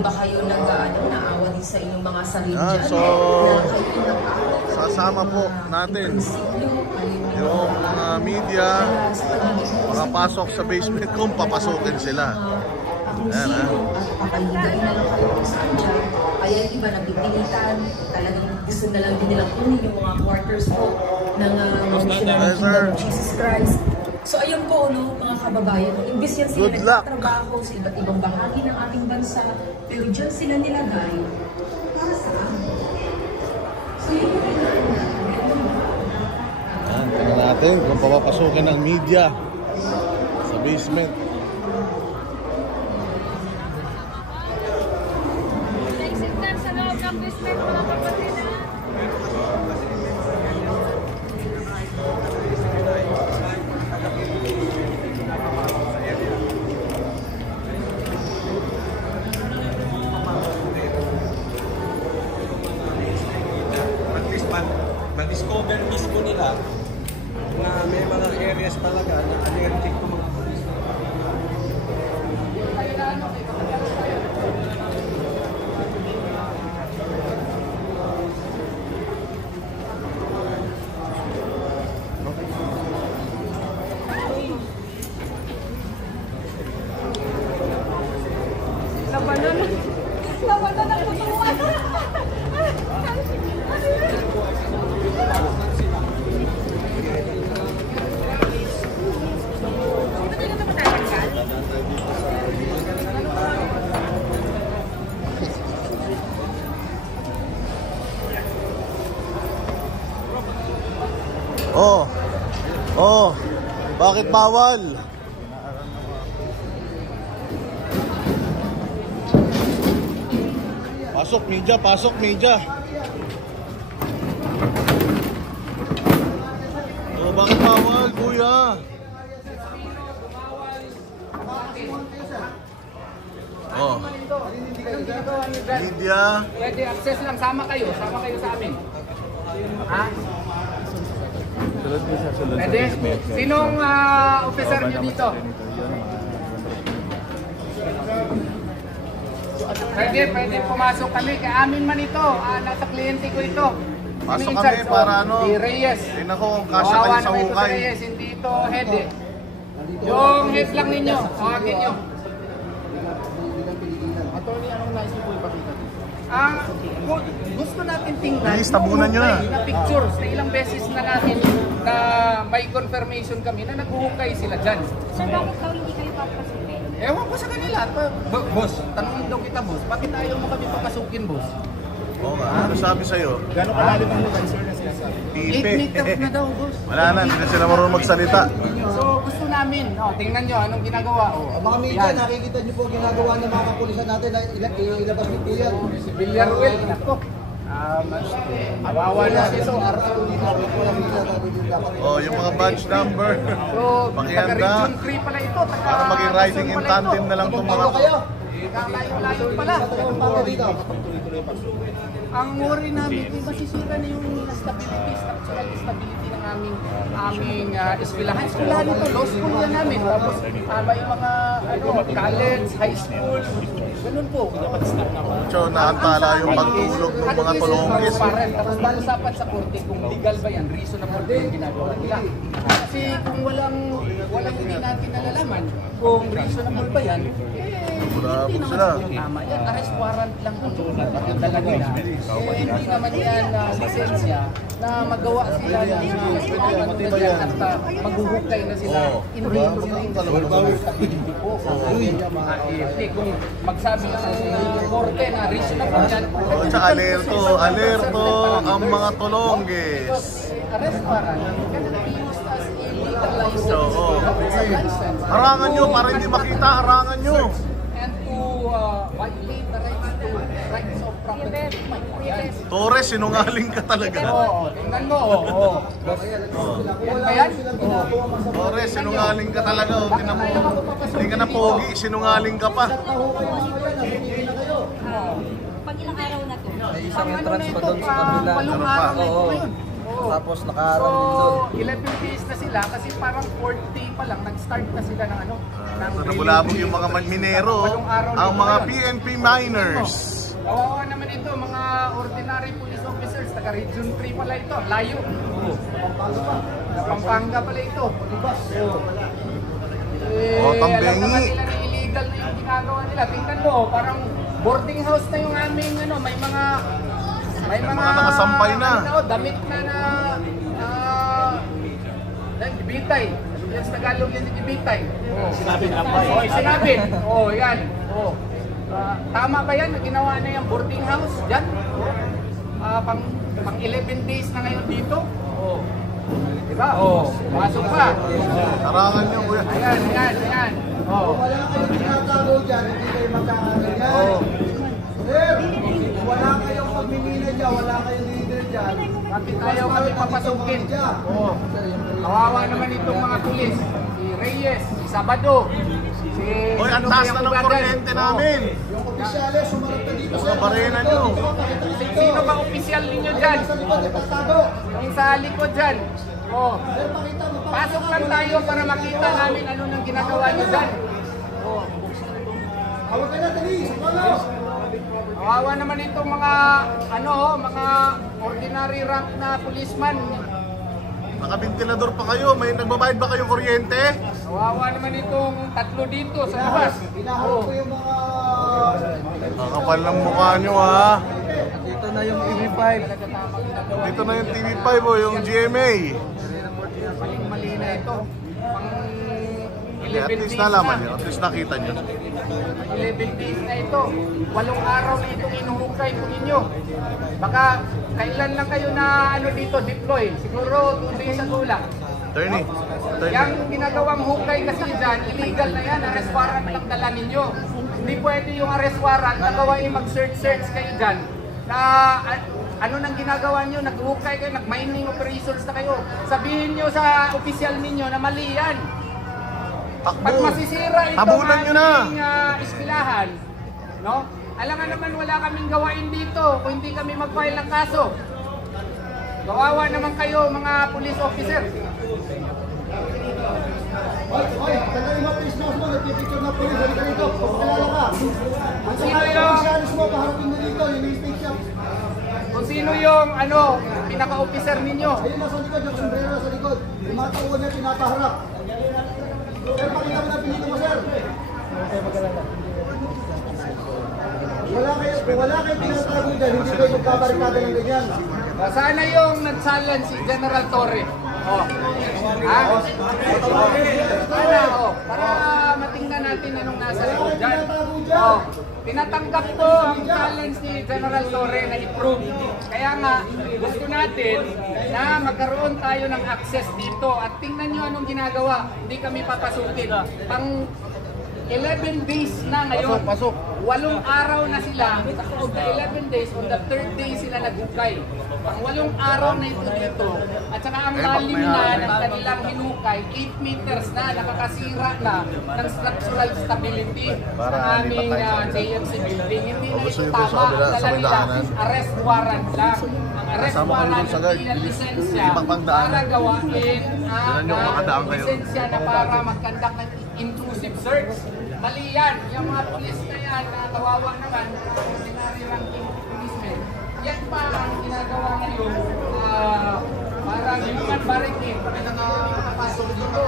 ba kayo naawa din sa inyong mga sarili dyan? So, sasama po natin yung media makapasok sa basement kung papasukin sila. Ayan, ha? Pakaligain na lang kayo kung saan dyan. Kaya iba nagpipilitan, talagang gusto na lang din nilang kunin yung mga quarters po ng missionary kingdom of Jesus Christ. So ayun po, no, mga kababayan, imbis yan sila nagtatrabaho sa iba't ibang bahagi ng ating bansa, pero dyan sila nilagay para saan? So yun po tingnan natin kung papapasukin ng media sa basement. Ma-discover mismo nila na may mga areas talaga na allergic to mga pulis. Labanan ng kutuan. Oh, bakit bawal? Pasok media, pasok media. Oh, bakit bawal, kuya? Oh. Media. Pwede access lang, sama kayo sa amin. Ha? Pwede? Sinong officer nyo dito? Pwede pumasok kami. Kaya amin man ito. Nasa kliyente ko ito. Pasok kami para ano? Si Reyes. Tingnan ko kung kasya kayo sa hukay. Si Reyes, hindi ito head eh. Yung head lang ninyo. Tawagin nyo. Attorney, anong nais niyo po ipakita dito? Gusto natin tingnan please, tabunan nyo na pictures na ilang beses na natin na may confirmation kami na naghuhukay sila dyan. Sir, bakit daw hindi kayo papasukin? Ewan ko sa kanila. Boss, tanongin daw kita, boss. Bakit ayaw mo kami papasukin, boss? Oo nga, ano sabi sa'yo? Gano'ng kalalim ang hukay, sir, na sinasabi? 8 meters na daw, boss. Wala na, hindi na sila marunong magsalita. So, gusto namin. Tingnan nyo, anong ginagawa. Mga media, nakikita nyo po ginagawa ng mga kapulisan natin na ilabas nyo po yan. Si Villarruel, ako. Awawa na ito. Oh, yung mga badge number. So, Pakihanda. Region 3 pala ito. Para maging riding in tandem na lang itong mga to. Layo-layo pala. Ang worry namin, masisira na yung stability, structural stability ng aming eskwelahan. Eskwelahan ito, law school yan namin. Tapos may mga college, high school, ganun po. So, naantala yung pagtulog ng mga tulongis. Tapos pag-usapan sa korte kung legal ba yan, reasonable ba yung ginagawa nila. Kasi kung walang hindi natin nalalaman kung reasonable ba yan, hindi naman tama yan. Arrest warrant lang ang dala nila. Hindi naman yan lisensya na magawa sila ng at maghuhukay na sila. Hindi po. Kung magsabi ng korte na reasonable yan. Sa alerto ang mga tulonggis. Arrest warrant cannot be used as illegal license. Harangan nyo para hindi makita, harangan nyo. And to violate the rights of property. Torres, sinungaling ka talaga. Tingnan mo. Yan ba yan? Torres, sinungaling ka talaga. Hindi ka na pogi, sinungaling ka pa. Pag ilang araw na to? May isang entrance pa doon sa kabila. Walong araw na ito ngayon. Tapos nakaharang din doon. So, 11 days na sila kasi parang 4th day pa lang, nag-start na sila ng ano. ng So drilling. nabulabog yung mga minero, Walong araw ang dito mga ngayon. PNP miners. Kawawa naman ito, mga ordinary police officers, taga Region 3 pala ito, layo. Pampanga pala ito. Oh, Alam tambengi. naman nila na illegal na yung ginagawa nila. Tingnan mo, parang boarding house na yung aming ano, may mga mga nakasampay na. Ano, damit na ibitay. Yan sa Tagalog yan, ibitay. Sinabit ampay. Oh, sinabit. Oh, yan. Oh. Tama ba yan na ginawa na yung boarding house dyan? Pang 11 days na ngayon dito? Oh. Diba? Oh, pasok pa. Tarangan niyo, kuya. Ayan. Oh. Wala kayong tinatago dyan, hindi kayo magkakaganyan. Sir, wala kayong pagmimina dyan, wala kayong leader dyan. Bakit ayaw kami papasukin? Oh. Kawawa naman itong mga pulis. Si Reyes, si Sabado, si... Hoy, ang taas na ng kuryente namin. Yung opisyales, sumarap na dito, Mga barena nyo. Sino ba opisyal ninyo dyan? Sa likod, nagtatago. Yung sa likod dyan. Oh. Sir, pakita mo. Pasok lang tayo para makita namin ano nang ginagawa nyo dyan. Oh. Hawag ka na, dali, sa palo. Kawawa naman itong mga mga ordinary rank na policeman. Nakabintilador pa kayo, may nagbabayad ba kayong kuryente? Kawawa naman itong tatlo dito sa labas. Hinaharap ko yung mga... Nakakapal ng mukha nyo, ha? Dito na yung EV5. Dito na yung TV5 o yung GMA. Maling-mali na ito. Pang 11 At days least nalaman nyo, at least nakita nyo. 11 days na ito. 8 araw na itong inuhukay po ninyo. Baka kailan lang kayo na dito deploy? Siguro 2 days ago lang. Attorney, Yang ginagawang hukay kasi dyan, illegal na yan. Arrest warrant lang dala ninyo. Hindi pwede yung arrest warrant, nagawain mag-search kayo dyan. Na ano nang ginagawa nyo, nag-hukay kayo, nag-mining operations na kayo. Sabihin nyo sa opisyal ninyo na mali yan. Pag takbo. masisira ito Tabunan nyo na. ispilahan, no? Alam nga naman wala kaming gawain dito kung hindi kami mag-file ng kaso. Kawawa naman kayo mga police officer. Oy, sandali mo, please, mo, nagpipicture na police, halika rito, pagkalala ka. Ang Sino sakay yung- ng opisyalis mo, paharapin mo dito, yung mistake siya. Kung sino yung pinaka-officer ninyo. Ayun nasa likod, yung sombrero nasa likod. Yung mga tauhan niya, pinapaharap. Sir, pakita mo na pinito mo, sir. Wala kayo tinatago dyan, hindi kayo magbabarikada ng ganyan. Sana yung nag-challenge si General Torre. Oh. Ha? Sana, para matingnan natin anong nasa loob dyan. Oh. Tinatanggap ko ang challenge ni General Torre na i-prove. Kaya nga, gusto natin na magkaroon tayo ng access dito at tingnan nyo anong ginagawa. Hindi kami papasukin. Pang 11 days na ngayon. 8 araw na sila. On the 11 days, on the 3rd day sila naghukay. Pang 8 araw na ito dito. At saka ang lalim na ng kanilang hinukay, 8 meters na, nakakasira na ng structural stability Para sa aming lipat tayo sa JMC building. Hindi na gusto ito nyo po sa tama. kabila, Ang sa dala may nila, daanan. arrest warrant lang. Ang arrest Kasama kayo warrant, dun sa guard. hindi na lisensya Ibang pangdaanan. para gawain Tignan nyo kung makadaan kayo. lisensya na para mag-conduct ng intrusive search. Mali yan. Yung mga pulis na yan na kawawa naman, ordinary ranking policemen. Yan pa ang ginagawa ngayon. Parang human barricade na nakapasok dito.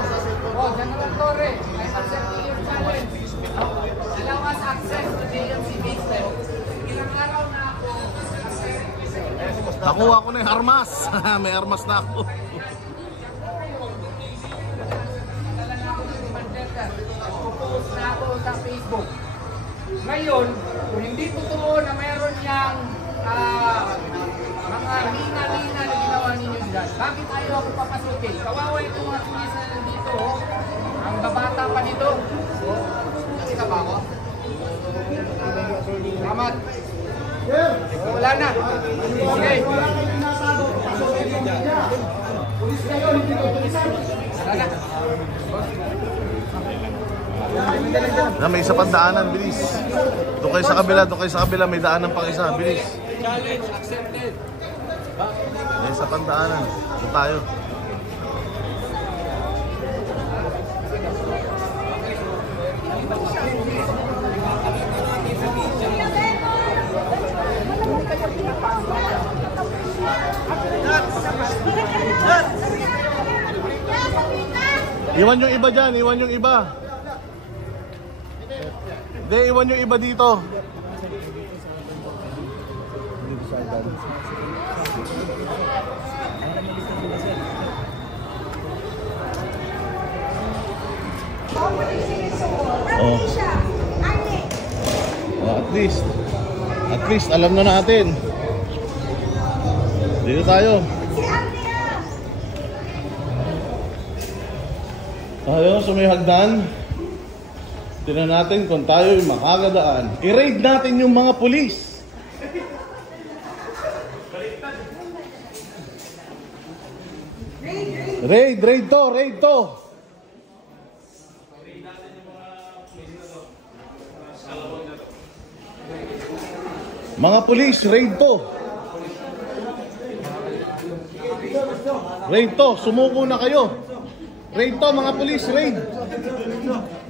Oh, General Torre, I accept your challenge. Allow us access to JMC basement. Ilang araw na ako, Nakuha ko na yung armas. May armas na ako. Dala na ako ng reminder ka. Nagpo-post na ako sa Facebook. Ngayon, kung hindi totoo na meron niyang mga hina-hina na ginawa ninyo dyan, bakit ayaw ako papasukin? Kawawa itong mga pulis na nandito. Oh. Ang babata pa nito. Kasi ka ba ako? Salamat. Sir, Wala na. Okay. wala kayo tinatago, pasukin mo niya. Pulis kayo, hindi kayo tulisan. Wala na. Na may isa pang daanan, bilis. Doon kayo sa kabila, may daanan pang isa, bilis. Challenge accepted. Eh, sa pandaanan. Ito tayo. Iwan yung iba dyan, iwan yung iba. Hindi, iwan yung iba dito. Oh. Oh, at least alam na natin. Dito tayo. Tayo sa may hagdan. Tingnan natin kung tayo yung makakadaan. I-raid natin yung mga pulis. Raid to. Mga pulis, raid to. Raid to, sumuko na kayo. Raid to, mga pulis, raid.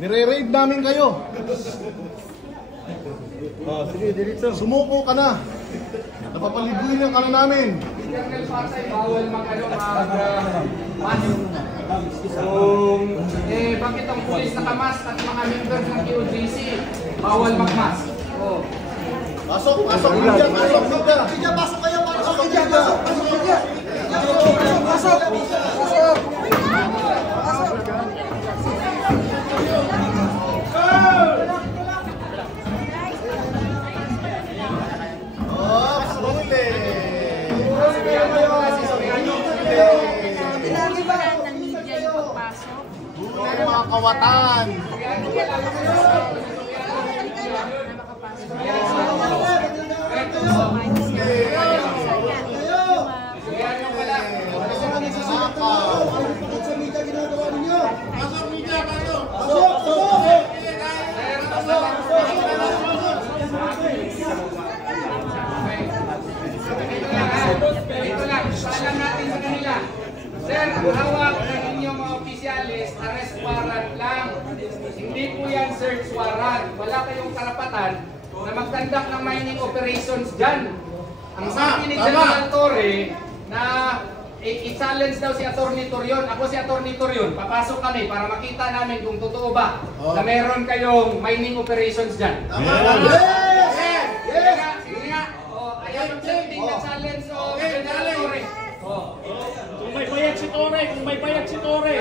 Nire-raid namin kayo. Sumuko ka na. Napapaliguin ka na namin. Bawal bakit ang pulis nakamas at mga members ng QGC bawal magmas? Pasok, media. Pasok kayo, pasok. Mga kawatan. Ito lang, paalam natin sa kanila. Sir, ang hawak ng inyong mga opisyalis, arrest warrant lang. Hindi po yan search warrant. Wala kayong karapatan na mag-conduct ng mining operations dyan. Ang sabi ni General Torre na i-challenge daw si Atty. Torion. Ako si Atty. Torion. Papasok kami para makita namin kung totoo ba na meron kayong mining operations dyan. Sige nga. Ayaw mag-setting na challenge o General Torre. Kung may bayad si Torre.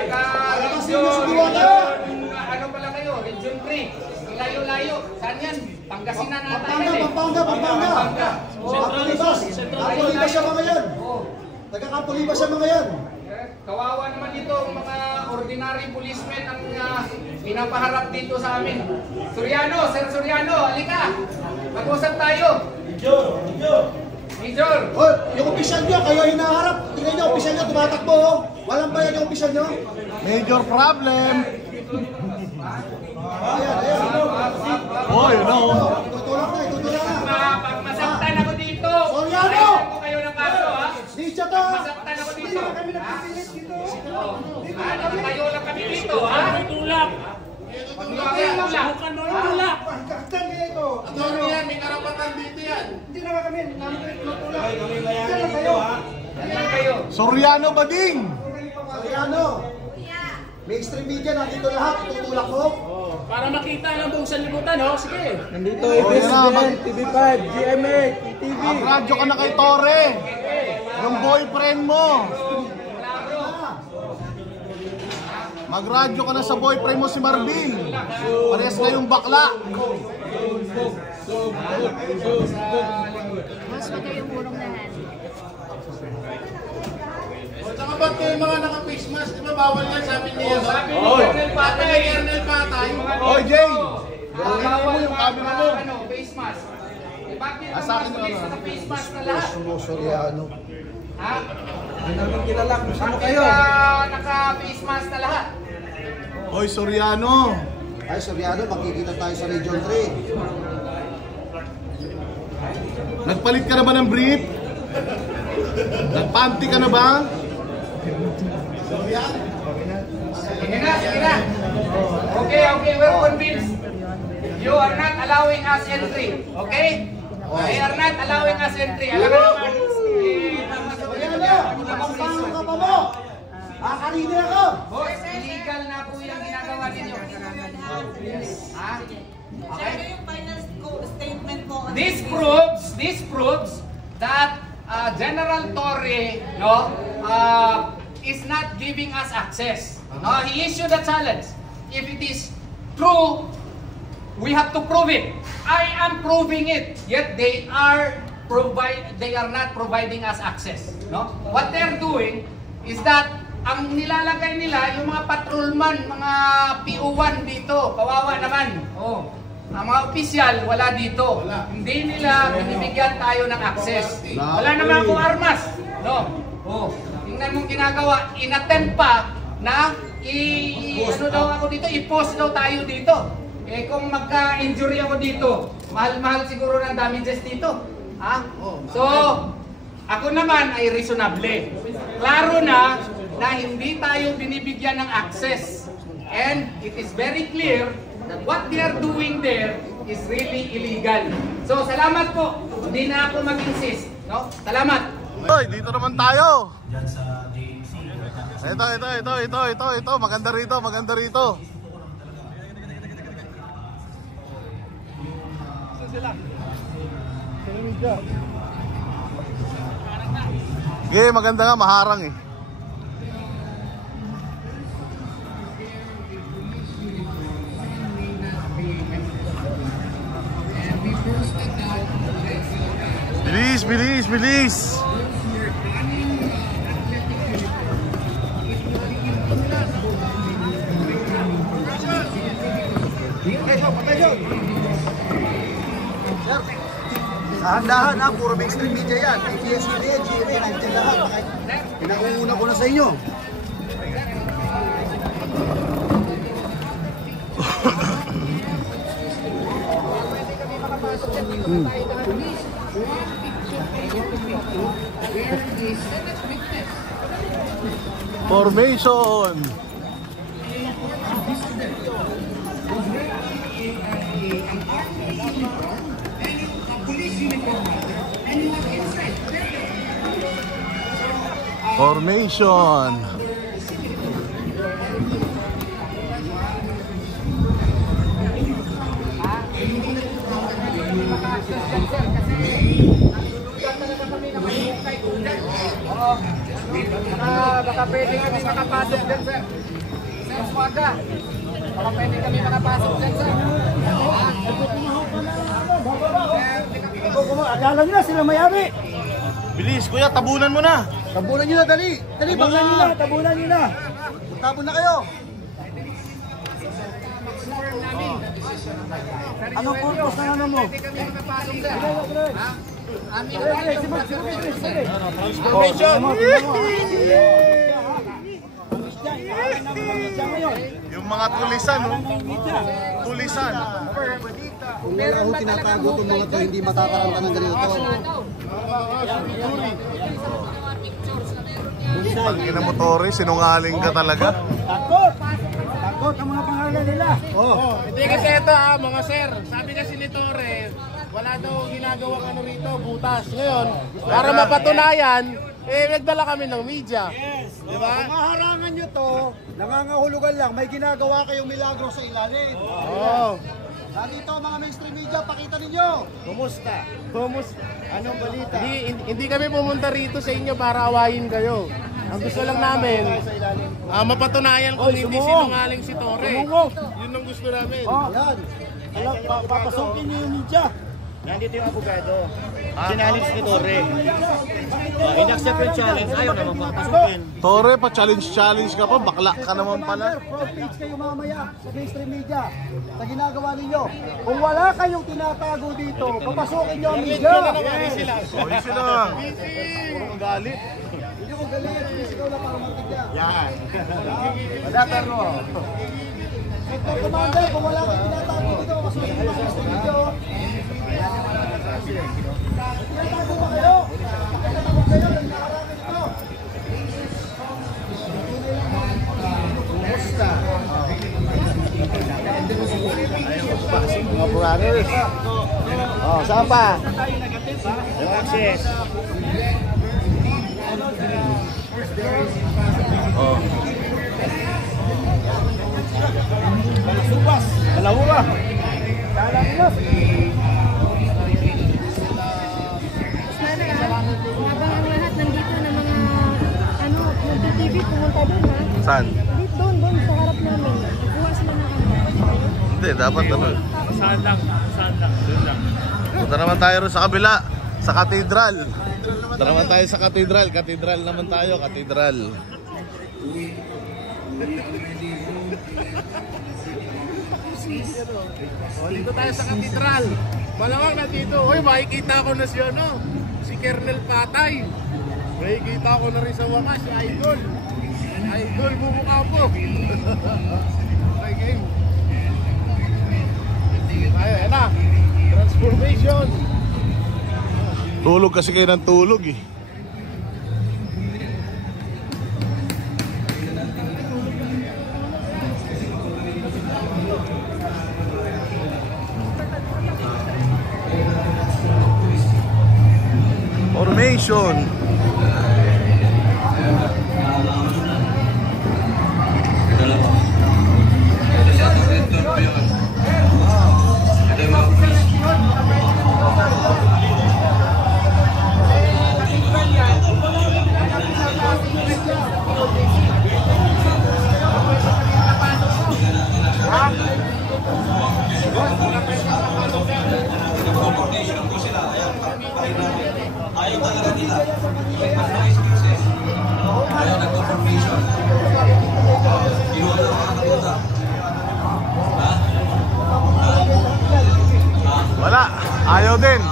Ano pala kayo? Region 3. Ang layo-layo. Saan yan? Pangasinan nata yan eh. Pampanga. Kapulibas siya mga yan. Nagkakapulibas siya mga yan. Kawawa naman dito ang mga ordinary policemen ang pinapaharap dito sa amin. Sir Soriano, halika. Mag-usap tayo. Major! Oh, yung opisyal nyo, kayo hinaharap. Tingnan nyo, opisyal nyo, tumatakbo. Oh. Walang bayad yung opisyal nyo. Major problem. Ayan. Oy, no. Itutulak na. Pag masaktan ako dito, Soriano! ayaw ko kayo ng kaso, ha? Di siya to. Masaktan ako dito. Tayo lang kami dito, ha? May tulak. Bukan mo lang tulak. Kaktan niya ito. May karapatan dito yan. Hindi na kami. Natulak. Ano kayo? Soriano Bading. Soriano. Mainstream media, nandito lahat. Itutulak mo. Para makita ng buong sanlibutan, ho? Sige. Nandito ABS-CBN, TV5, GMA, TV. Radyo ka na kay Torre. Yung boyfriend mo. Magradyo ka na sa boyfriend mo si Marvin. Parehas na yung bakla. Mas wag kayong purong lahat. Saka ba't kayo mga naka-face mask? Di ba bawal yan sabi niya? Sabi ni Colonel Patay. Colonel Patay. Oy, Jay! Bawal yung camera mo. face mask. Bakit ang Sa akin mga police naka-face mask na lahat? Soriano. Ha? Hindi namin kilala kung sino Bakit kayo. naka-face mask na lahat? Oy, Soriano. Ay, Soriano, magkikita tayo sa Region 3. Nagpalit ka na ba ng brief? Nagpanty ka na ba? Sige na. Okay, we're convinced. You are not allowing us entry. Okay? They are not allowing us entry. Alam mo naman. Paano ka pa mo? Kakarili ako! Boss, illegal na po yung ginagawa ninyo. Ha? Okay? This proves that General Torre, is not giving us access. He issued a challenge. If it is true, we have to prove it. I am proving it. Yet they are not providing us access. What they are doing is that ang nilalagay nila yung mga patrolman, mga PO1 dito, kawawa naman. Ang mga opisyal wala dito. Hindi nila binibigyan tayo ng access. Wala naman akong armas. Tingnan mong ginagawa, inattempt pa na i-post daw tayo dito. Kung magka-injury ako dito, mahal-mahal siguro ng damages dito. So, ako naman ay reasonable. Klaro na hindi tayo binibigyan ng access. And it is very clear that what they are doing there is really illegal. So, salamat po. Hindi na ako mag-insist. Salamat. Hoy, dito naman tayo. Ito. Maganda rito. Okay, maganda nga, maharang eh. Bilis! Dahan-dahan ha, puro mainstream media yan. ABS-CBN, GMA, nandiyan lahat. Pinakunguna ko na sa inyo. Formation. Baka pwede kami makapasok dyan, sir. Sir Swaga, baka pwede kami makapasok dyan, sir. Akala nyo na sila mayami. Bilis, kuya, tabunan mo na. Tabunan nyo na, dali. Tabunan nyo na. Tabun na kayo. Anong purpose ng ano mo? Pwede kami makapasok, sir. Amin Yung mga tulisan, no? Tulisan. Kung wala akong tinatago itong mga ito, hindi matataranta ng ganito. Pagkina mo, Torre, sinungaling ka talaga. Takot ang mga pangalan nila. Hindi kasi ito mga sir, sabi kasi ni Torre, wala daw ginagawang ano rito, butas. Ngayon, para mapatunayan, nagdala kami ng media. Yes. Di ba? Kung maharangan nyo to, nangangahulugan lang, may ginagawa kayong milagro sa ilalim. Nandito mga mainstream media, pakita ninyo. Kumusta? Anong balita? Hindi kami pumunta rito sa inyo para awayin kayo. Ang gusto lang namin, mapatunayan kung hindi sinungaling si Torre. Yun ang gusto namin. Yan. Papasukin nyo yung media. Nandito yung abogado. Challenge ni Torre. In-accept yung challenge. Ayaw naman papasukin. Torre, pa-challenge ka pa. Bakla ka naman pala. Front page kayo mamaya sa mainstream media sa ginagawa ninyo. Kung wala kayong tinatago dito, papasukin nyo ang media. Oy sila. Purong galit. Hindi ko galit. Ikaw lang para magtigyan. Yan. Madatan mo. Sector Commander, kung wala kayong tinatago dito, papasukin nyo ang mainstream media. Tinatago ba kayo? Tinatago kayo? Mga brothers. Oh, saan pa? Yung access. Oh. Balasubas. Balahura. Kalakilos. Habang ang lahat nandito na mga nag-TV, pumunta doon ha? Saan? Doon, sa harap namin. Kuha sila na kami. Hindi, dapat ano. Saan lang? Doon lang. Punta naman tayo rin sa kabila. Sa katedral. Punta naman tayo sa katedral. Katedral naman tayo, katedral. Dito tayo sa katedral. Malamang na dito. Uy, makikita ko na si si Kernel Patay. Makikita ko na rin sa wakas si Idol. Idol, bumukha po. Okay, game. Ayun na. Transformation. Tulog kasi kayo ng tulog eh. Formation. Wala, ayaw din.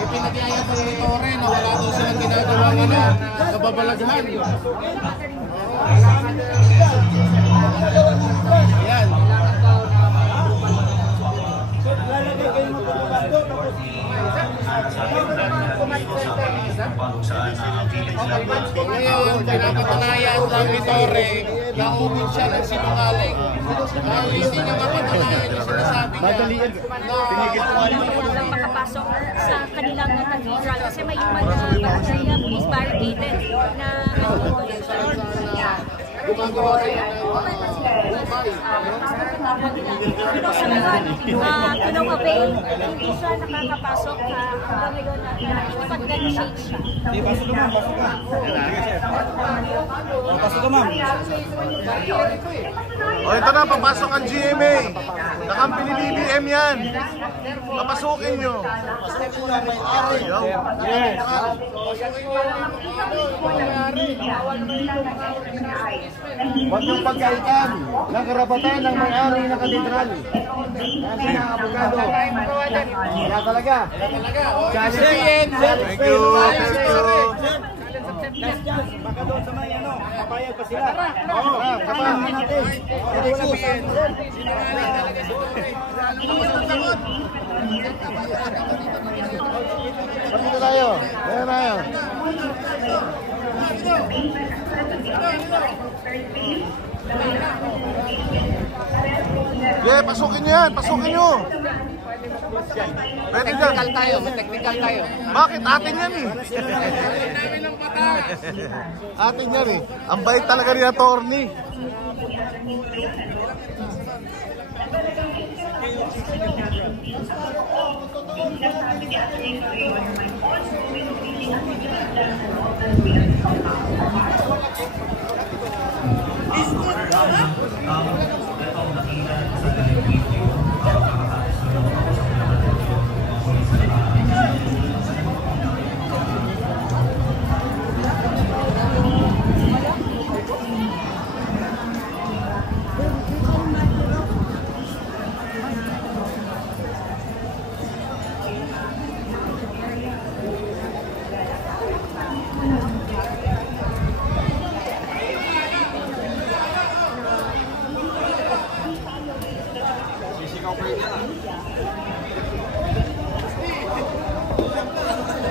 Ipinagyayat ng Tore na wala daw silang ginagawang kababalaghan. Yan. Ngayon, pinapatunayan ng Tore na umit siya ng sinungaling. Hindi niya mapatunayan yung sinasabi niya na Walang makapasok sa kanilang cathedral kasi may iba na barangay police barricaded na gumagawa sila Tulong Abay, hindi siya nakakapasok hanggang ngayon na nakikipag-negotiate siya. Pasok ka, ma'am. O ito na, papasok ang GMA. Kakampi ni BBM yan. Papasukin nyo. Ayaw. Huwag yung pagkaitan ng karapatan ng may-ari ng katedral. Kasi ang abogado. Wala talaga. Thank you. Thank you. Last chance, baka doon sa may papayag pa sila. Oo, kapahan natin. Kasi walang sasabihin. Dito tayo. Ayan tayo. Yeah, pasukin nyo yan. Pasukin nyo. Pwede dyan. Technical tayo. Bakit? Atin yan eh. Atin yan eh. Ang bait talaga ni attorney.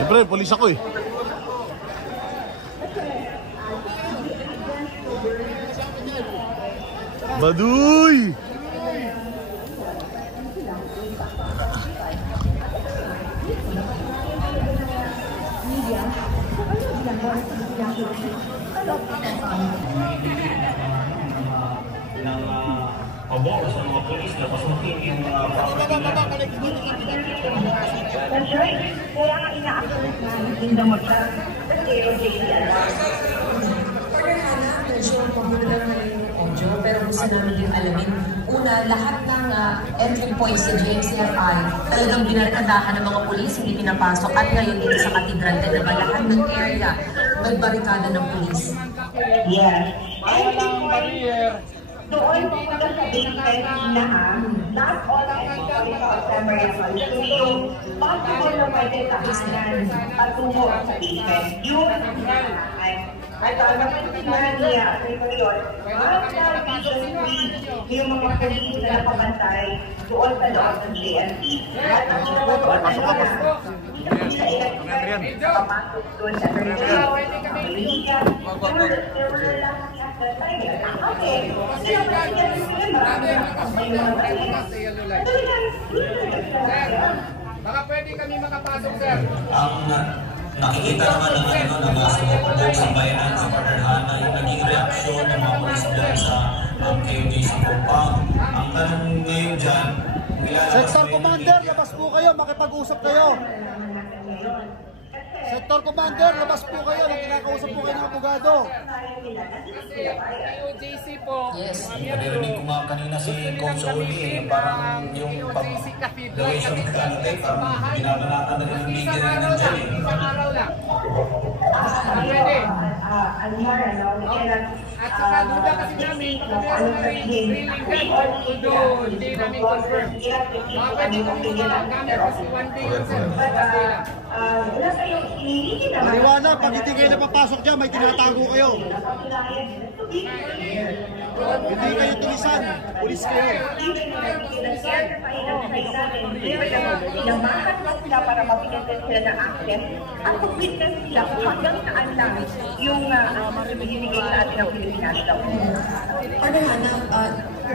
Siyempre, polis ako eh. Baduy! ng pabor sa mga polis na pasukin yung mga That's right. Kaya nga ina-actually na mo siya. Partner Hannah, medyo magulo na ngayon yung audio, pero gusto namin din alamin. Una, lahat ng entry points sa JMCFI, talagang binarkadahan ng mga pulis, hindi pinapasok. At ngayon dito sa Cathedral, diba, lahat ng area, may barikada ng pulis. Yes. Doon po sa sabihin na not all of the temporary yung possible na pwede tahanan patungo sa defense. Yun ang hinahanap. At napansin niya, yung mga polis na nakapantay doon sa loob ng JNT. At ang pasok papasok doon sa baka pwede kami makapasok, sir. Nakikita naman ng mga sumupulong sa bayanan sa Partner Hannah yung naging reaksyon ng mga polis dyan sa KOJC compound. Ang tanong ngayon dyan, Sector Commander, labas po kayo, makipag-usap kayo. Sector Commander, labas po kayo, kinakausap po kayo ng abogado. Kasi KOJC po. Yes. Naririnig ko nga kanina si Coach Oli, parang yung pag-gawin sa pagkakantay, parang binabanatan na rin yung media na nandiyan eh. Isang araw lang. Pwede. At saka duda kasi namin, kung meron na rin drilling dyan, although hindi namin confirm. Baka pwede kami gamit kasi one day yun, sir. Maliwanag, pag hindi kayo napapasok dyan, may tinatago kayo. Hindi kayo tulisan, pulis kayo. Namahan mo sila para mabigyan sila ng access at mag-witness sila kung hanggang saan lang yung binibigay sa atin ng Pilipinas. Partner Hannah,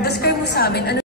describe mo sa amin, ano